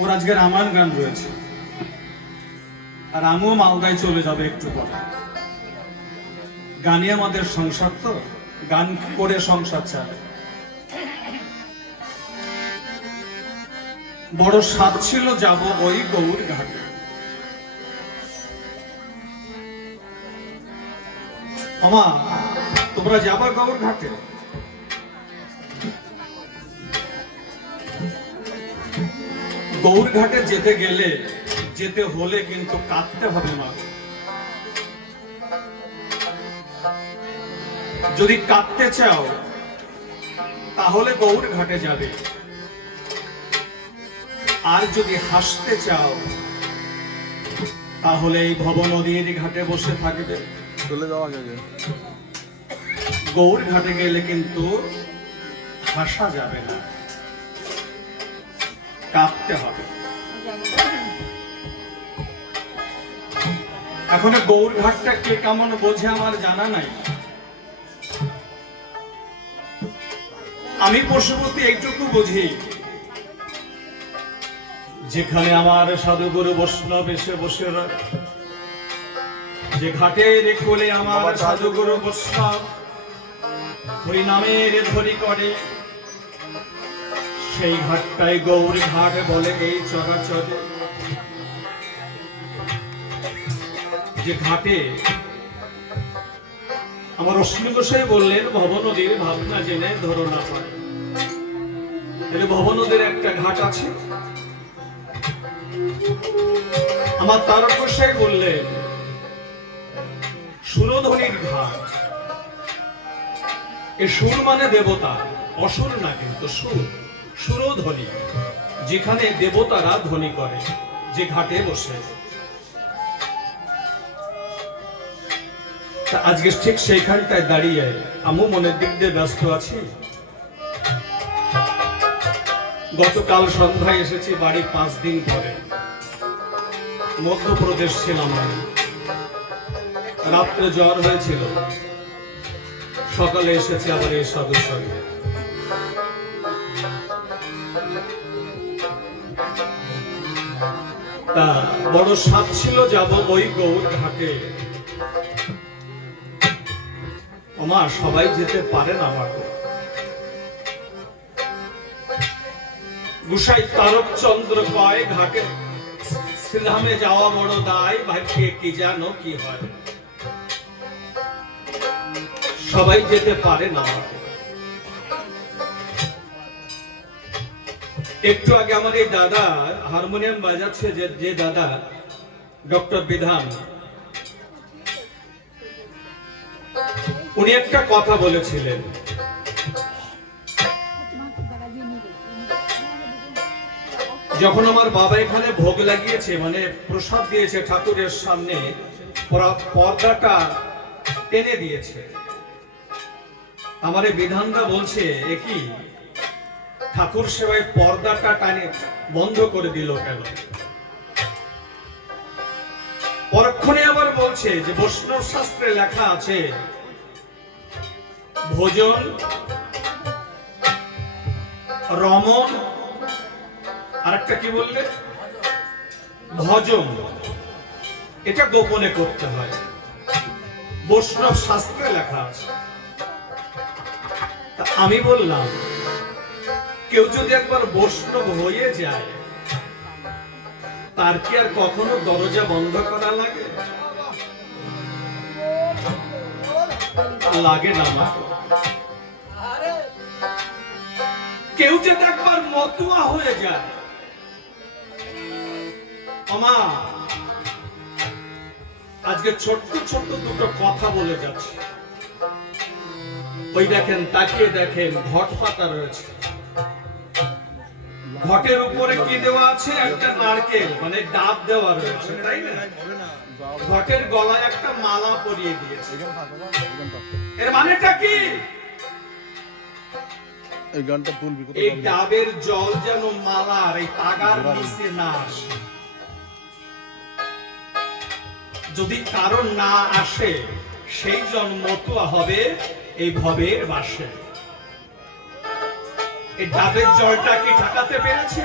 ওর আজকে রামায়ণ গান রয়েছে, আর আমিও মালদায় চলে যাবে একটু পরে। গানই আমাদের সংসার, তো গান করে সংসার চালে। বড় স্বাদ ছিল যাব ওই গৌর ঘাটে। আমা, তোমরা যাবা গৌর ঘাটে? গৌর ঘাটে যেতে হলে কিন্তু কাঁদতে হবে না। যদি কাঁদতে চাও তাহলে গৌর ঘাটে যাবে, আর যদি হাসতে চাও তাহলে এই ভব নদীর ঘাটে বসে থাকবে। চলে যাওয়া যাবে। গৌর ঘাটে গেলে কিন্তু হাসা যাবে না, কাঁদতে হবে। এখন গৌর ঘাটটা কে কেমন বোঝে আমার জানা নাই। আমি পশুপতি এইটুকু বুঝি, যেখানে আমার সাধুগুরু বৈষ্ণব এসে বসে, যে ঘাটের কোলে আমার সাধুগুরু বৈষ্ণব হরি নামের ধরি করে, সেই ঘাটটাই গৌর ঘাট বলে এই চরাচরে। যে ঘাটে আমার অশ্বিনী গোসাই বললেন ভব নদীর ভাবনা জেনে ধরো না পড়ে। ভব নদীর একটা ঘাট আছে। আমার তারক গোসাই বললেন সুরধ্বনির ঘাট। এ সুর মানে দেবতা, অসুর না কিন্তু সুর, সুরধ্বনি, যেখানে দেবতারা ধ্বনি করে, যে ঘাটে বসে। আজকে ঠিক সেইখানটায় দাঁড়িয়ে আমি মনের দিক দিয়ে ব্যস্ত আছি। গতকাল সন্ধ্যায় এসেছি বাড়ি 5 দিন পরে। মধ্যপ্রদেশ ছিলাম আমি, রাত্রে জ্বর হয়েছিল, সকালে এসেছি আবার এই সাধুর সঙ্গে। তা বড় স্বাদ ছিল যাব ওই গৌর ঘাটে। আমার সবাই যেতে পারেন আমাকে। গুসাই তারক চন্দ্র কয় ঘাটে শ্রীধামে যাওয়া বড় দায়, ভাগ্যে কি জানো কি হয়। সবাই যেতে পারেন আমাকে। একটু আগে আমার এই দাদা হারমোনিয়াম বাজাচ্ছে, যে দাদা ডক্টর বিধান, উনি একটা কথা বলেছিলেন। যখন আমার বাবা এখানে ভোগ লাগিয়েছে, মানে প্রসাদ দিয়েছে ঠাকুরের সামনে, পর্দাটা টেনে দিয়েছে। আমার এই বিধানটা বলছে একই ঠাকুর সেবায় পর্দাটা টানে বন্ধ করে দিল কেন? পরক্ষণে আবার বলছে যে বৈষ্ণব শাস্ত্রে লেখা আছে ভোজন, রমন, আর একটা কি বললে, ভজন, এটা গোপনে করতে হয়, বৈষ্ণব শাস্ত্রে লেখা আছে। আমি বললাম কেউ যদি একবার বৈষ্ণব হয়ে যায় তার কি আর কখনো দরজা বন্ধ করা লাগে? লাগে না। কেউ যদি একবার মতুয়া হয়ে যায়, আমা আজকে ছোট্ট ছোট্ট দুটো কথা বলে যাচ্ছে। ওই দেখেন, তাকিয়ে দেখেন, ঘট পাতা রয়েছে। ঘটের উপরে কি দেওয়া আছে? একটা নারকেল, মানে ডাব দেওয়া রয়েছে, তাই না? ঘটের গলায় একটা মালা পরিয়ে দিয়েছে। এর মানেটা কি? এই ডাবের জল যেন মালার এই তাগার নিচে না আসে। যদি কারণ না আসে, সেই জন মতুয়া হবে এই ভবের বাসে। এই ডাবের জলটা কি ঠেকাতে পেরেছি?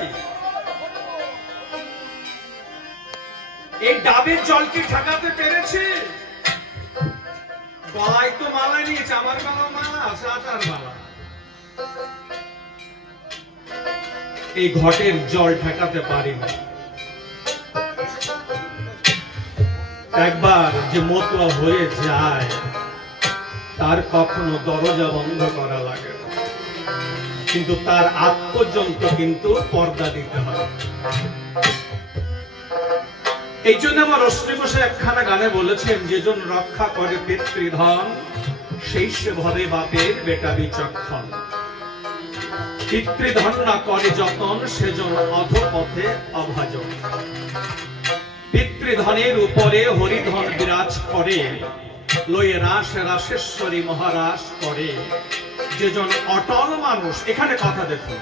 এই ডাবের জল কি ঠেকাতে পেরেছি? গলায় তো মালা নিয়েছে, আমার গলা মালা আছে, আটার মালা। এই ঘটের জল ঠেকাতে পারি না। একবার যে মতোয়া হয়ে যায় তার কখনো দরজা বন্ধ করা লাগে না, কিন্তু তার আগ পর্যন্ত কিন্তু পর্দা দিতে হবে। এই জন্য আমার অশ্লীমশাই একখানা গানে বলেছেন, যেজন রক্ষা করে পিতৃধন সেই সে ভবে বাপের বেটা বিচক্ষণ। পিতৃধন না করে যতন সেজন অধপথে অভাজন। পিতৃধনের উপরে হরিধন বিরাজ করে, লয়ে রাস রাসেশ্বরী মহারাস করে। যেজন অটল মানুষ, এখানে কথা দেখুন,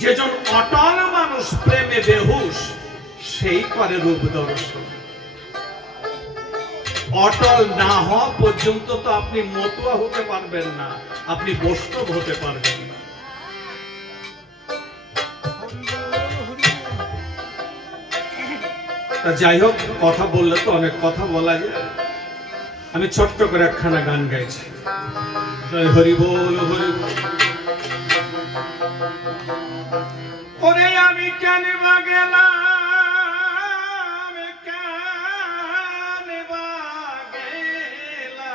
যেজন অটল মানুষ প্রেমে বেহুশ সেই করে রূপ দর্শন। অটল না হওয়া পর্যন্ত তো আপনি মতুয়া হতে পারবেন না, আপনি বৈষ্ণব হতে পারবেন না। যাই হোক, কথা বললে তো অনেক কথা বলা যায়। আমি ছোট্ট করে একখানা গান গাইছি, জয় হরি বল হরি বল। ওরে আমি কেন বা গেলাম, কেন বা গেলাম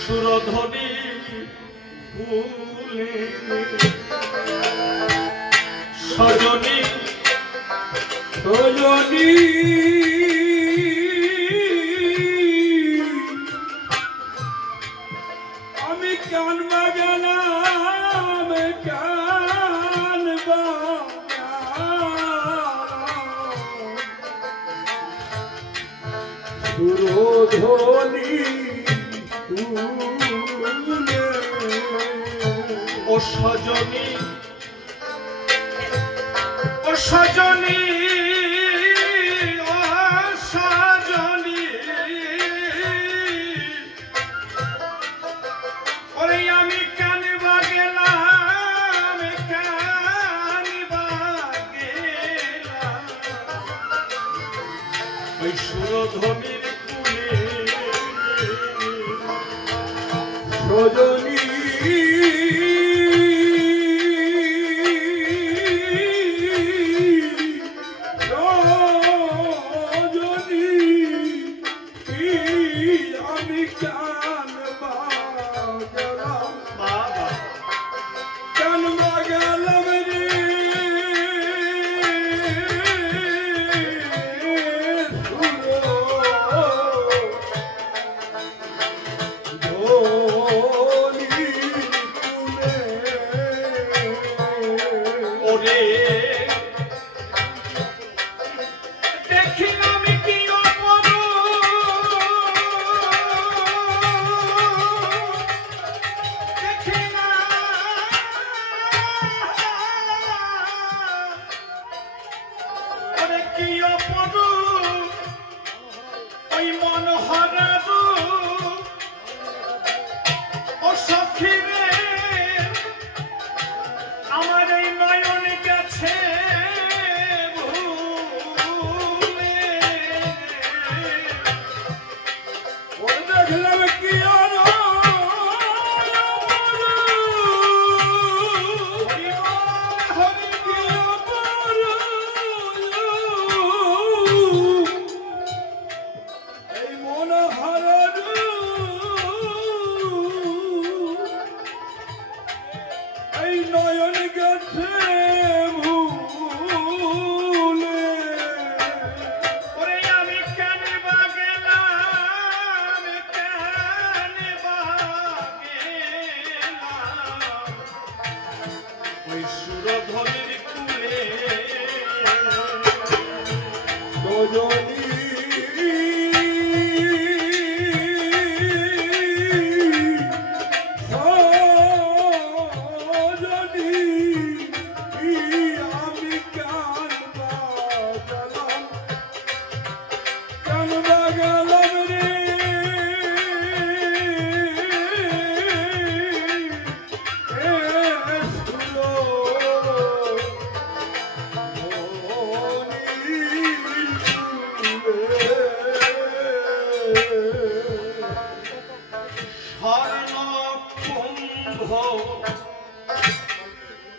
সুরধ্বনি ভুলে, সজনী সজনী আমি কানবা গেলাম, কানবা সুরধ্বনি ভুলে। ও সজনী, ও সজনী, ও সজনী, ওরে আমি কানবা গেলাম, কানবা গেলাম ওই সুরধ্বনির কুলে। সজনী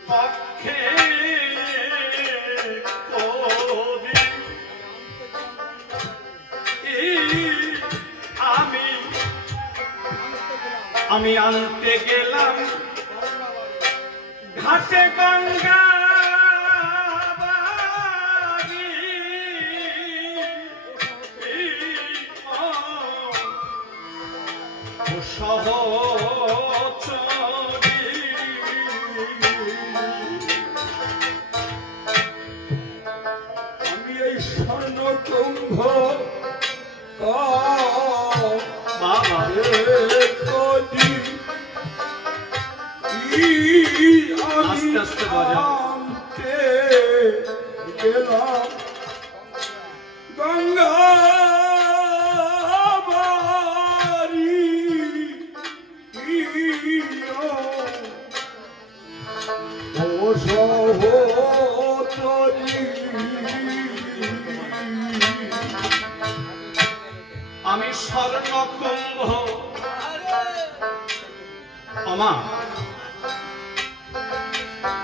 পক্ষে আমি আনতে গেলাম ঘাটে গঙ্গা আমি এই স্বর্ণ কুম্ভ বাবা আস্তে আস্তে আনতে গেলাম গঙ্গা আমি স্বর্ণ কুম্ভ আমা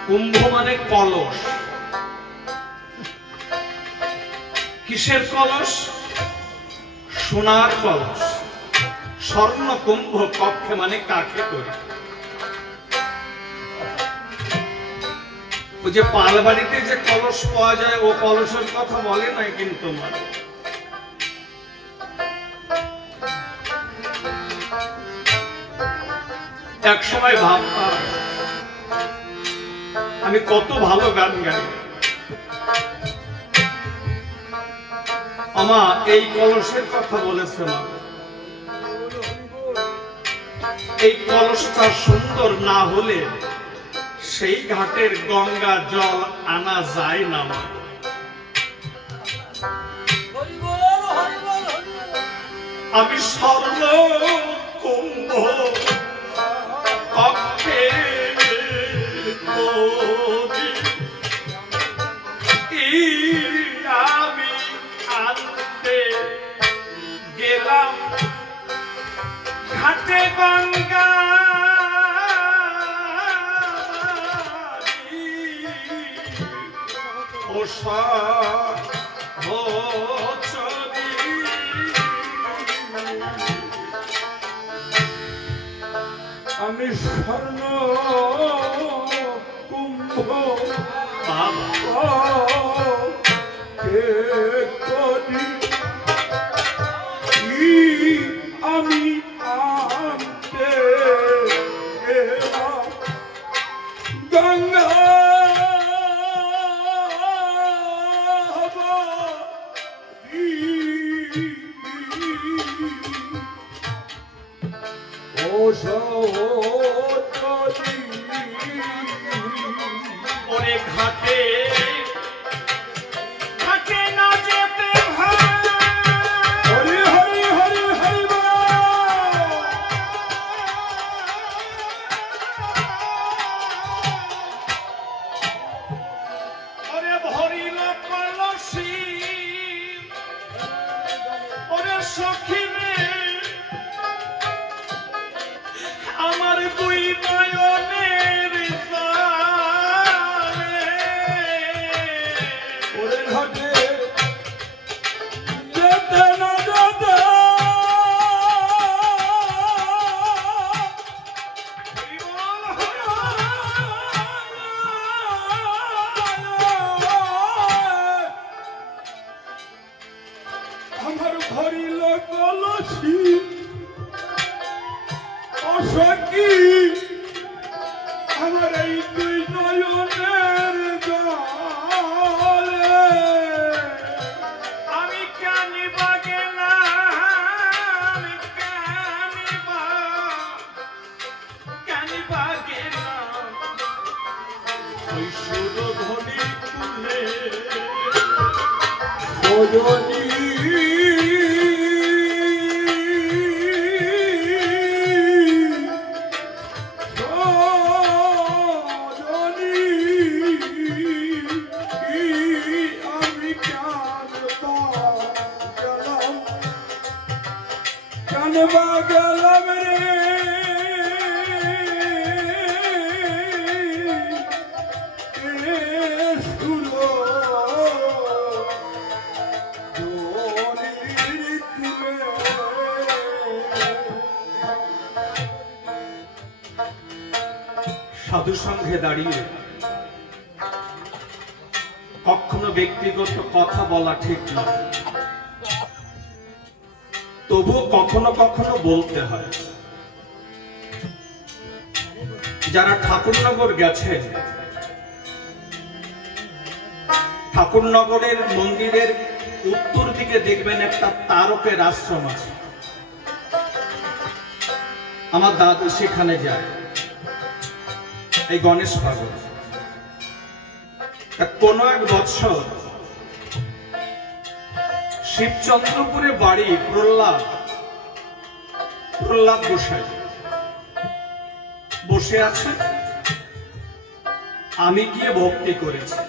কুম্ভ মানে কলস কিসের কলস সোনার কলস স্বর্ণ কুম্ভ কক্ষে মানে কাকে করে ওই যে পালবাড়িতে যে কলস পাওয়া যায় ও কলসের কথা বলে নাই কিন্তু এক সময় ভাবতাম আমি কত ভালো গান গাই আমা এই কলসের কথা বলেছে মা এই কলসটা সুন্দর না হলে সেই ঘাটের গঙ্গা জল আনা যায় না মা আমি স্বর্ণ কুম্ভ কক্ষে আমি আনতে গেলাম ঘাটে গঙ্গা আমি স্বর্ণ কুম্ভ আমি আনতে গঙ্গা ওরে ঘাটে ঘাটে না যেতে হরি হরি হরি হরি ওরে ভরিল কলসি ওরে সখী আমার দুই নয়নের ওরে ঘাটে যেতে না যেতে আমার ভরিল কলসি অসখী আমার এই দুই নয়নের জলে আমি কানিবা গেলাম কানিবা গেলাম ওই সুরধ্বনি খুলে ভজনী গেলাম রে সাধু সঙ্গে দাঁড়িয়ে কখনো ব্যক্তিগত কথা বলা ঠিক নয়, তবুও কখনো কখনো বলতে হয়। যারা ঠাকুরনগর গেছেন, ঠাকুরনগরের মন্দিরের উত্তর দিকে দেখবেন একটা তারকের আশ্রম আছে। আমার দাদু সেখানে যায়, এই গণেশ পাগল। কোন এক বৎসর শিবচন্দ্রপুরে বাড়ি প্রহ্লাদ গোসাই বসে আছে, আমি গিয়ে ভক্তি করেছি।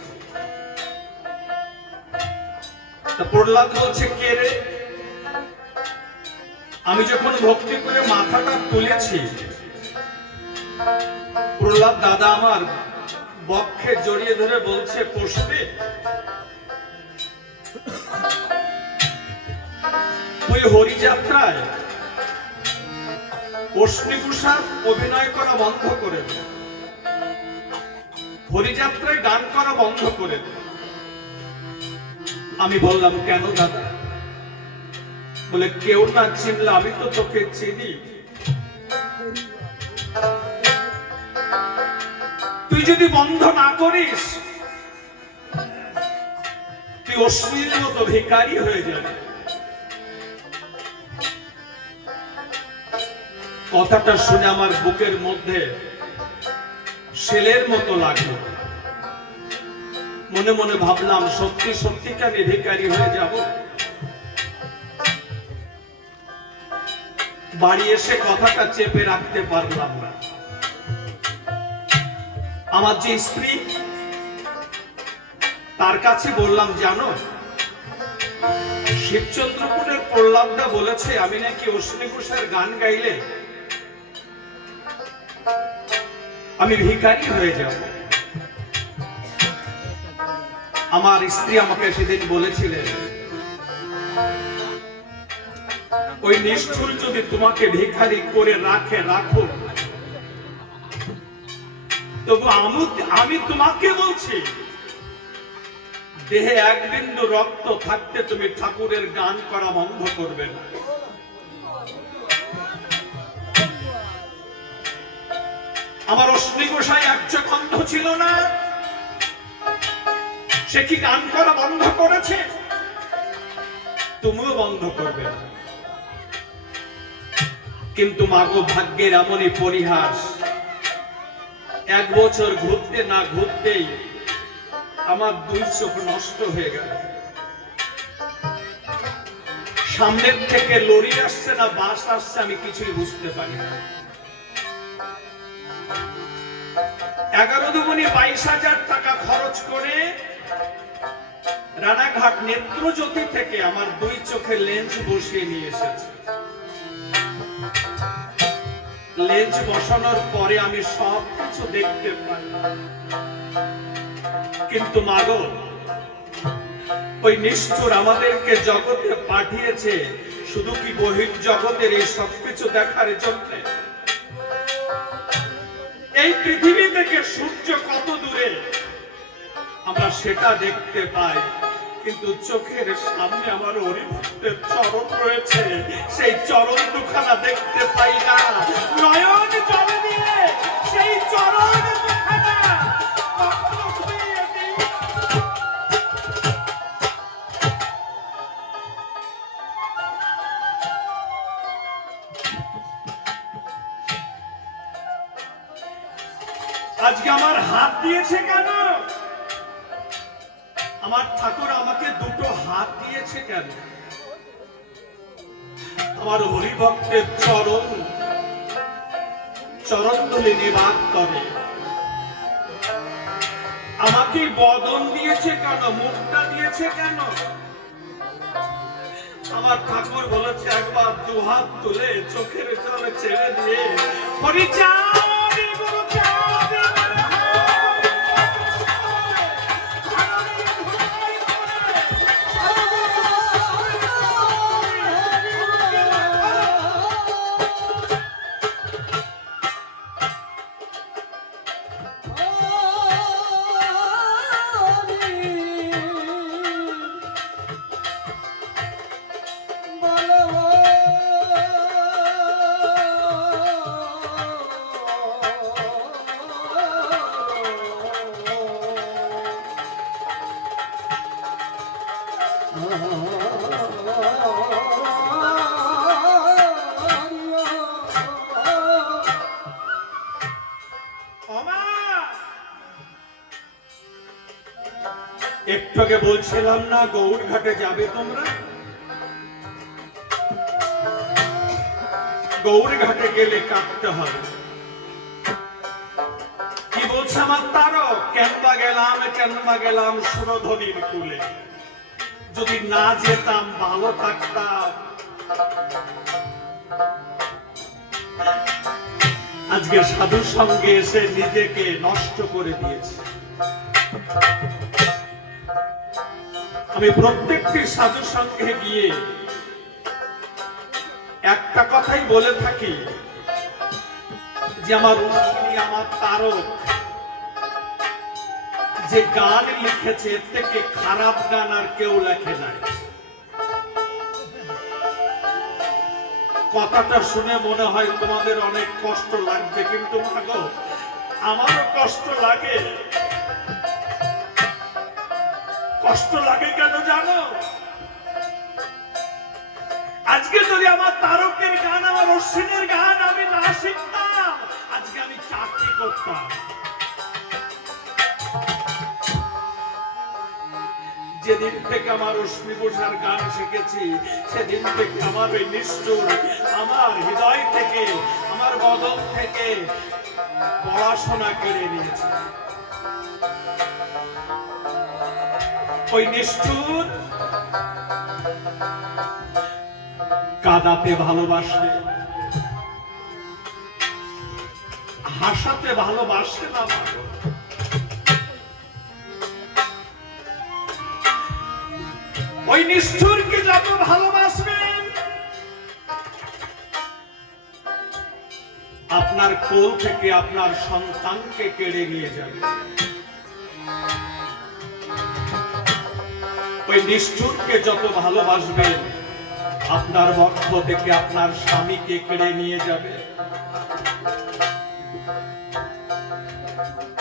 প্রহ্লাদ বলছে, কে রে? আমি যখন ভক্তি করে মাথাটা তুলেছি, প্রহ্লাদ দাদা আমার বক্ষে জড়িয়ে ধরে বলছে, পুষ্পে তুই হরিযাত্রায় অশ্নিকুষার অভিনয় করা বন্ধ করে দে, হরিযাত্রায় গান করা বন্ধ করে দে। আমি বললাম, কেন দাদা? বলে, কেউ না চিনলে আমি তো তোকে চিনি। তুই যদি বন্ধ না করিস, তুই অশ্লীল মতো ভিখারি হয়ে যাবে। কথাটা শুনে আমার বুকের মধ্যে শেলের মতো লাগলো। মনে মনে ভাবলাম, সত্যি সত্যি কি আমি ভিখারি হয়ে যাব? বাড়ি এসে কথাটা চেপে রাখতে পারলাম না। আমার যে স্ত্রী, তার কাছে বললাম, জানো, শিবচন্দ্রপুরের প্রহ্লাদটা বলেছে আমি নাকি অশ্বিনীঘোষের গান গাইলে আমি ভিখারি হয়ে যাব। আমার স্ত্রী আমাকে সেদিন বলেছিলেন, ওই নিষ্ঠুর যদি তোমাকে ভিখারি করে রাখো, তবু আমি তোমাকে বলছি, দেহে এক বিন্দু রক্ত থাকতে তুমি ঠাকুরের গান করা বন্ধ করবে না। আমার অশ্লী গোসাই এক চোখ অন্ধ ছিল না, সে কি গান করা বন্ধ করেছে? তুমিও বন্ধ করবে না। কিন্তু মাগো, ভাগ্যের এমনই পরিহাস, এক বছর ঘুরতে না ঘুরতেই আমার দুই চোখ নষ্ট হয়ে গেল। সামনের থেকে লরি আসছে না বাস আসছে, আমি কিছুই বুঝতে পারি না। 11 দুগুণে 22,000 টাকা খরচ করে রানাঘাট নেত্রজ্যোতি থেকে আমার দুই চোখে লেন্স বসিয়ে নিয়ে এসেছে। লেন্স বসানোর পরে আমি সব কিছু দেখতে পাই। কিন্তু মাগো, ওই নিষ্ঠুর আমাদেরকে জগতে পাঠিয়েছে শুধু কি বহির জগতের এই সবকিছু দেখার জন্য? এই পৃথিবী থেকে সূর্য কত দূরে আমরা সেটা দেখতে পাই, কিন্তু চোখের সামনে আমার হরিভক্তের চরণ রয়েছে, সেই চরণ দুখানা দেখতে পাই না। নয়ন জল দিয়ে সেই চরণ দুখানা কখনো ছুঁয়ে দিই। আজকে আমার হাত দিয়েছে কেন? আমার ঠাকুর আমাকে দুটো হাত দিয়েছে কেন? আমার হরিভক্তের চরণ ধরে নিবাদ করে। আমাকে বদন দিয়েছে কেন? মুখটা দিয়েছে কেন? আমার ঠাকুর বলেছে, একবার দুহাত তুলে চোখের জলে ছেড়ে দিয়ে হরিচাঁদ গুরু চাঁদ একটু আগে বলছিলাম না গৌরঘাটে যাবে তোমরা? গৌরঘাটে গেলে কাটতে হবে। কি বলছে আমার তারক? কেনবা গেলাম সুরধনির কুলে। যদি না যেতাম ভালো থাকতাম। আজকে সাধুর সঙ্গে এসে নিজেকে নষ্ট করে দিয়েছে। আমি প্রত্যেকটি সাধুর সঙ্গে গিয়ে একটা কথাই বলে থাকি যে আমার রশ্মি, আমার তারক যে গান লিখেছে এর থেকে খারাপ গান আর কেউ লেখে নাই। কথাটা শুনে মনে হয় তোমাদের অনেক কষ্ট লাগবে, কিন্তু মাগো আমারও কষ্ট লাগে। কষ্ট লাগে কেন জানো? আজকে যদি আমার তারকের গান, আমার অশ্বিনের গান আমি না শিখতাম, আজকে আমি চাকরি করতাম। যেদিন থেকে আমার অশ্মি ঘোষার গান শিখেছি, সেদিন থেকে আমার ওই নিষ্ঠুর আমার হৃদয় থেকে, আমার বদল থেকে পড়াশোনা কেড়ে নিয়েছে। ওই নিষ্ঠুর কাঁদাতে ভালোবাসে, হাসাতে ভালোবাসে না। ওই নিষ্ঠুরকে যত ভালোবাসবেন, আপনার কোল থেকে আপনার সন্তানকে কেড়ে নিয়ে যাবে। ওই নিষ্ঠুরকে যত ভালোবাসবেন, আপনার বক্ষ থেকে আপনার স্বামীকে কেড়ে নিয়ে যাবে।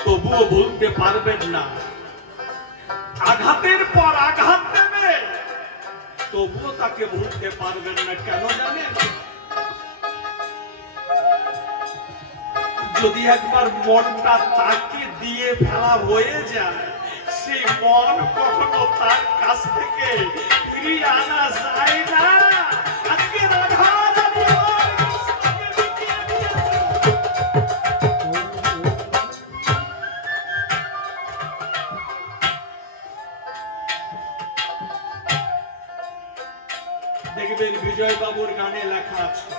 তবুও ভুলতে পারবেন না। আঘাতের পর আঘাত দেবে, তবুও তাকে ভুলতে পারবেন না। কেন জানেন? যদি একবার মনটা তাকে দিয়ে ফেলা হয়ে যায়, সেই মন কখনো তার কাছ থেকে ফিরিয়ে আনা যায় না। আজকে রাধা রানী আমার কাছে লুকিয়ে দিয়েছে। দেখবেন বিজয় বাবুর গানে লেখা আছে,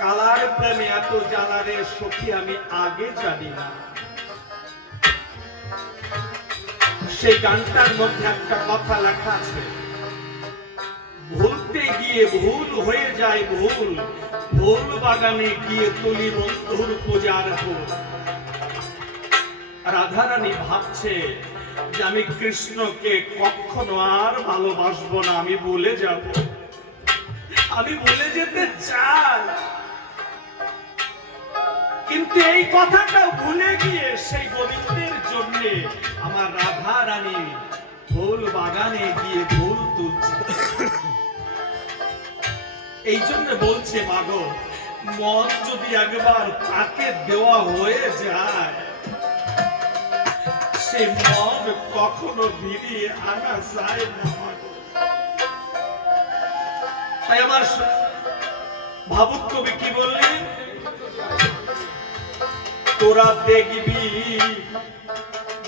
কালার প্রেমে এত জ্বালারে সখী আমি আগে জানি না। সেই গানটার মধ্যে একটা কথা লেখা আছে, ভুলতে গিয়ে ভুল হয়ে যায় ভুল, ভুল বাগানে গিয়ে তুলি বন্ধুর পূজার ফুল। রাধারানী ভাবছে যে আমি কৃষ্ণকে কখনো আর ভালোবাসবো না, আমি ভুলে যাব, আমি ভুলে যেতে চাই। কিন্তু এই কথাটা ভুলে গিয়ে সেই গোবিন্দের জন্য আমার রাধা রানী ফুল বাগানে গিয়ে ফুল তুলছে। এই জন্য বলছে, মাগো মন যদি একবার তাকে দেওয়া হয়ে যায়, সে মন কখনো ফিরিয়ে আনা যায় না। তাই আমার ভাবুক কবি কি বললেন, তোরা দেখবি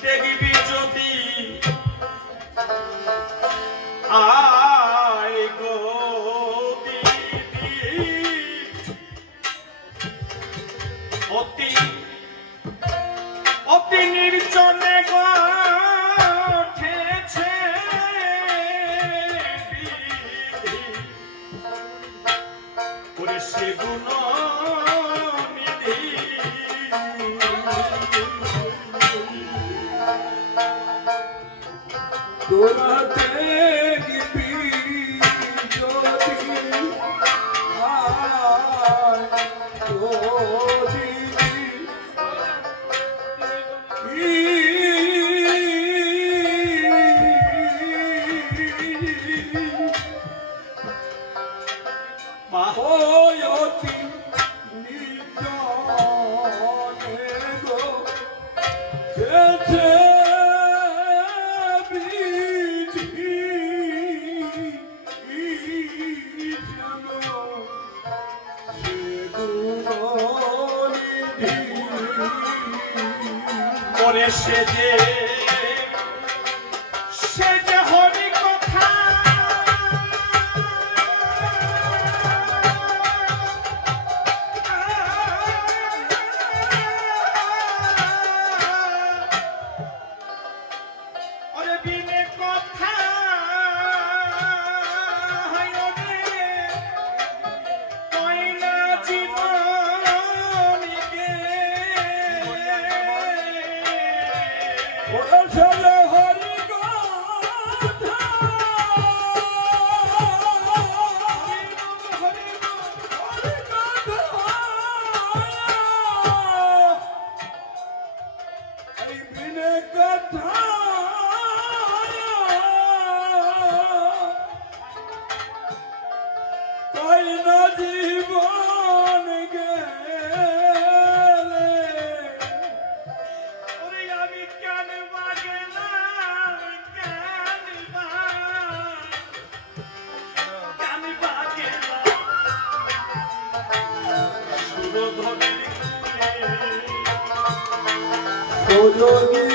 দেখবি যদি আয় গো দিবি, অতি অতি নির্জনে গঠেছে ওরে সেগুন নিধি। তোরা দেখবি যদি আয় গো দিবি, ওই অতি নির্জনে গো গেছে সেজে সেজে হরি কথা ওরে বিনে কথা কইনা জীবনকে ওরা চলে হরি কথা হরি কথা এই বিনে কথা তাই না জীবন গেলে ওরে আমি কেন বাগেলাম কেন বাগেলাম সুরধনের সজনী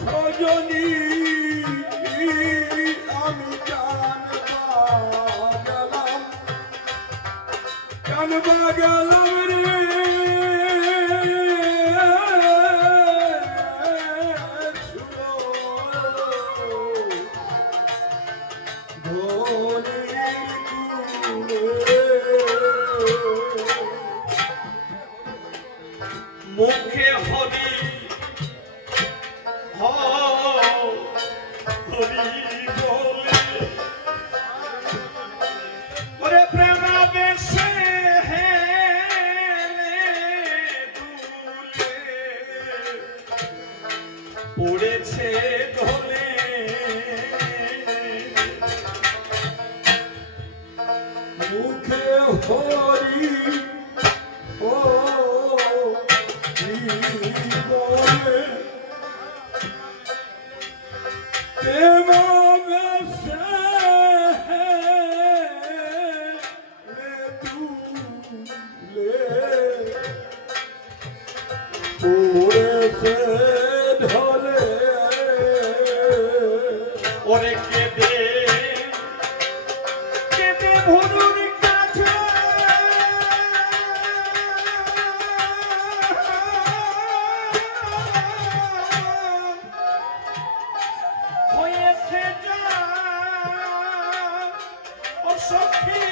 সজনী আমি কানবা গেলাম রে মুখে হরি হরি বলে ওরে প্রেমাবেশে হেলে দুলে পড়েছে ঢলে মুখে হরি ও বলে প্রেম বেশে তুলে পড়েছে ঢলে ওরে কেঁদে কেঁদে ভুরুর কাছে হয়েছে যা ও সখী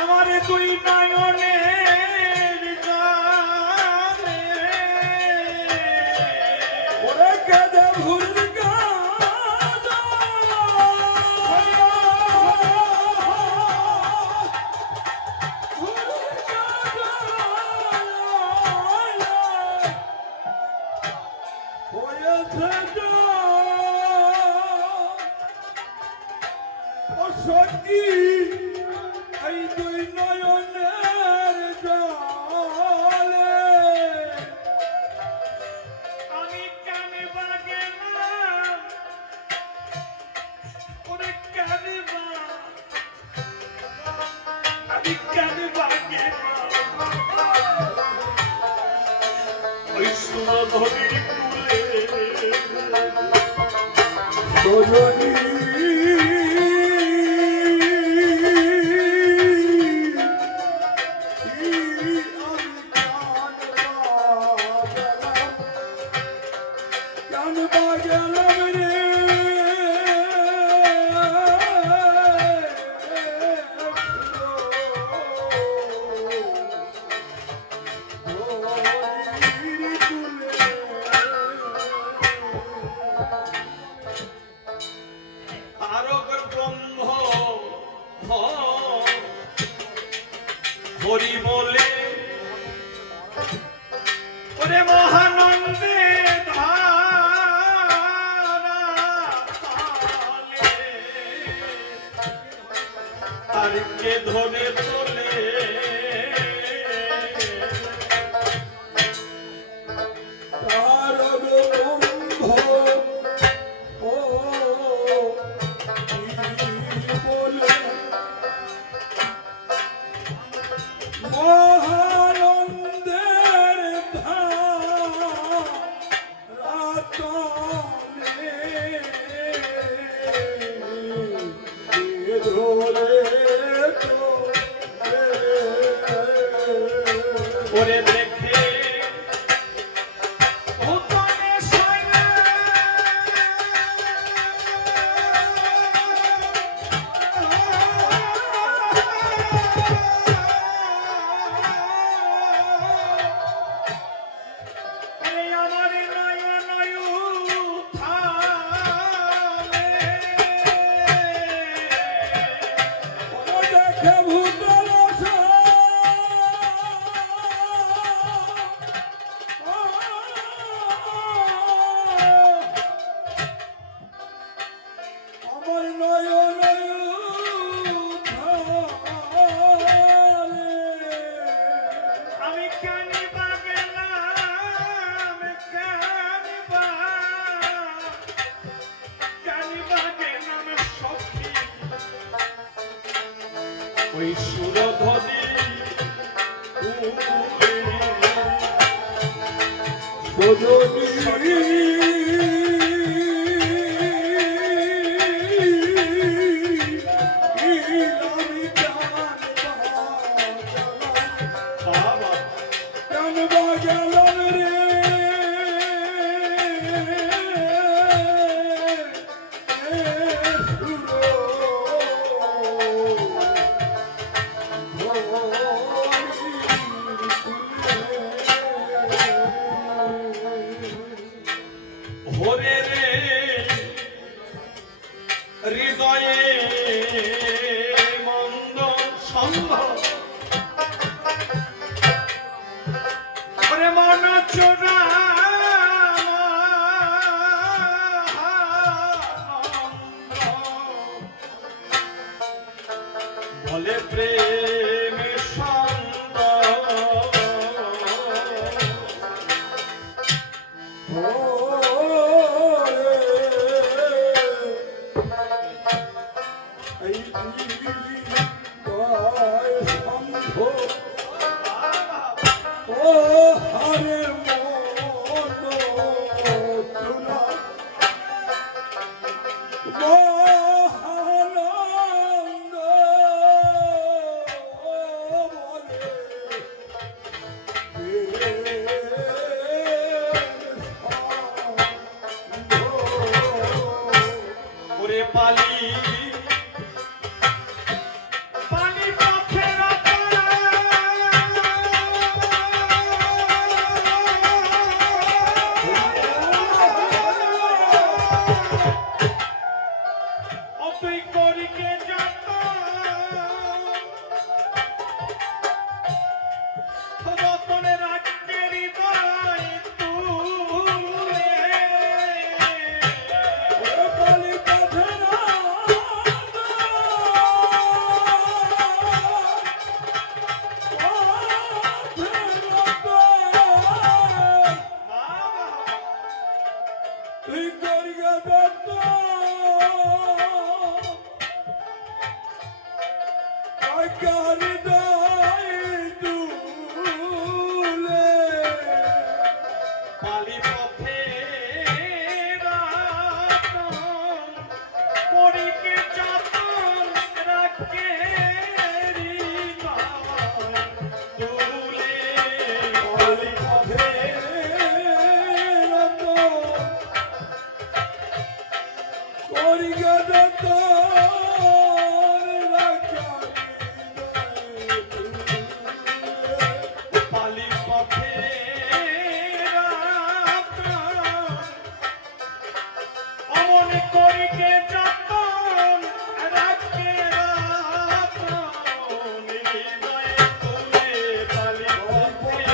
আমার দুই নয়নের জানে ওরে কেঁদে ভুল গাজা ভুল গাজা হয়েছে যা ও সখী এই দুই নয়নের জলে আমি কানে বাগেলাম ওরে কানে বা আমি কানে বাগেলাম ওই সুরধনির কুলে সজনী কানবা গেলাম রে তারক ব্রহ্ম হরি বলে ওরে মহানন্দে ধারা তালে তারকে ধরে তোলে তারক ব্রহ্ম ও কি বলে আমার নয়ন ধারে আমি কানিবা গেলাম, কানিবা গেলাম সখী ওই সুরধনী বাবা ভোরে রে হৃদয়ে মন্দ সন্দেহ ওরে মন চোরা বলে প্রেম সন্দ ও হরে মন তুলা মহানন্দ ওরে পালি পানি পথের তুই করিকে যত রতনের রাজ্যের হৃদয় তুলে কালী পাথেরা তুই করিয়া দত্ত পালি পথে করিকে যতন রাখে তুলে পালি পথে পালি পথে অমন করিকে যতন রাখে হৃদয়ে তুলে পালি পথে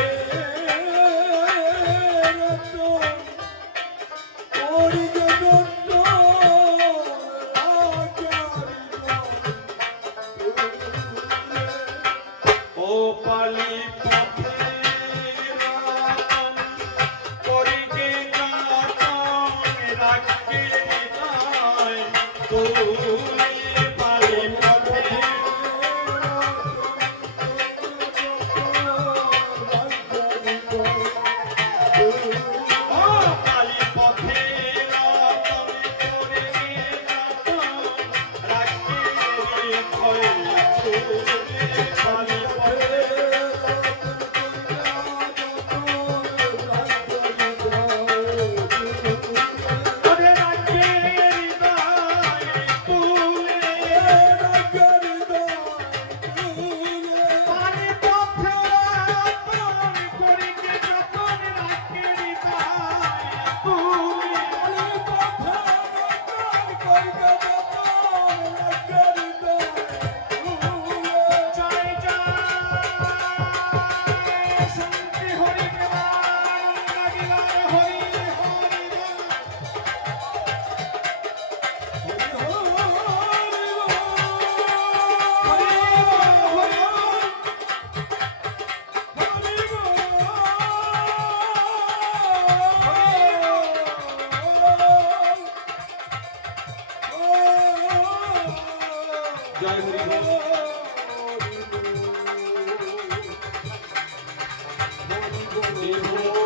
ও পালি পথে করিকে যতন রাখে হৃদয় তুলে পালি পথে ও পালি পথে রাখে হৃদয় তুলে পালি পথে ওরে রাখে হৃদয় তুলে দেব